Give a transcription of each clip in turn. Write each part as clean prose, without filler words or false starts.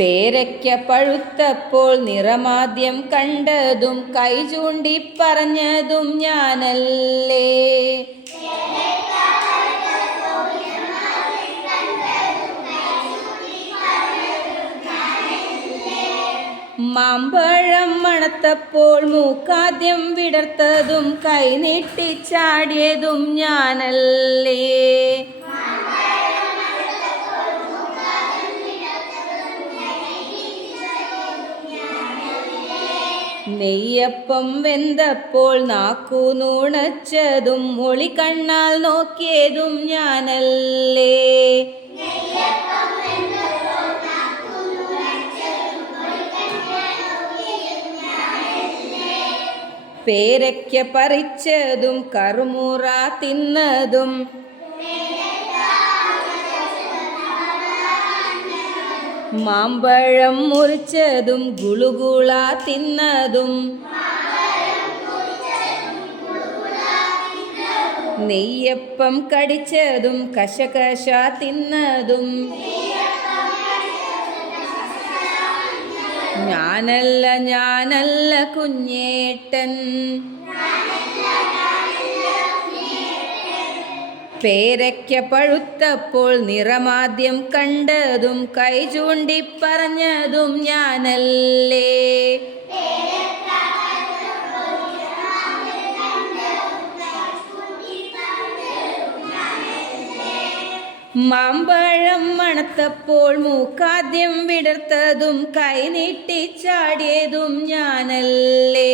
പേരയ്ക്ക പഴുത്തപ്പോൾ നിറമാദ്യം കണ്ടതും കൈ ചൂണ്ടി പറഞ്ഞതും ഞാനല്ലേ. മാമ്പഴം മണത്തപ്പോൾ മൂക്കാദ്യം വിടർത്തതും കൈ നീട്ടിച്ചാടിയതും ഞാനല്ലേ. നെയ്യപ്പം വെന്തപ്പോൾ നാക്കു നൂണച്ചതും ഒളിക്കണ്ണാൽ നോക്കിയതും ഞാനല്ലേ. പേരയ്ക്ക പറിച്ചതും കറുമുറ തിന്നതും മാമ്പഴം മുറിച്ചതും ഗുളുഗുള തിന്നതും നെയ്യപ്പം കടിച്ചതും കശകശ തിന്നതും ഞാനല്ല കുഞ്ഞേട്ടൻ. പേരയ്ക്ക പഴുത്തപ്പോൾ നിറമാദ്യം കണ്ടതും കൈ ചൂണ്ടി പറഞ്ഞതും ഞാനല്ലേ. മാമ്പഴം മണത്തപ്പോൾ മൂക്കാദ്യം വിടർത്തതും കൈ നീട്ടിച്ചാടിയതും ഞാനല്ലേ.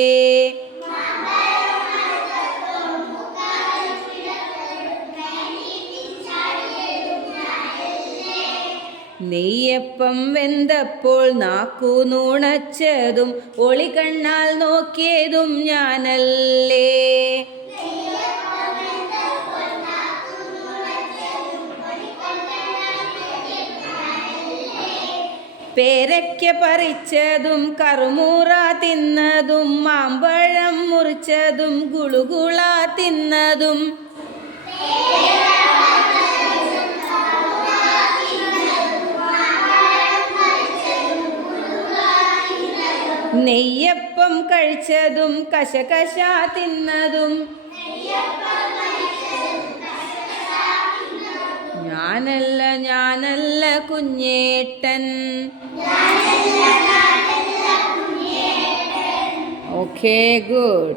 നെയ്യപ്പം വെന്തപ്പോൾ നാക്കു നൂണച്ചതും ഒളികണ്ണാൽ നോക്കിയതും ഞാനല്ലേ. പേരയ്ക്ക പറിച്ചതും കറുമുറ തിന്നതും മാമ്പഴം മുറിച്ചതും ഗുളുഗുള തിന്നതും നെയ്യപ്പം കഴിച്ചതും കശകശ തിന്നതും ഞാനല്ല കുഞ്ഞേട്ടൻ. Okay, good.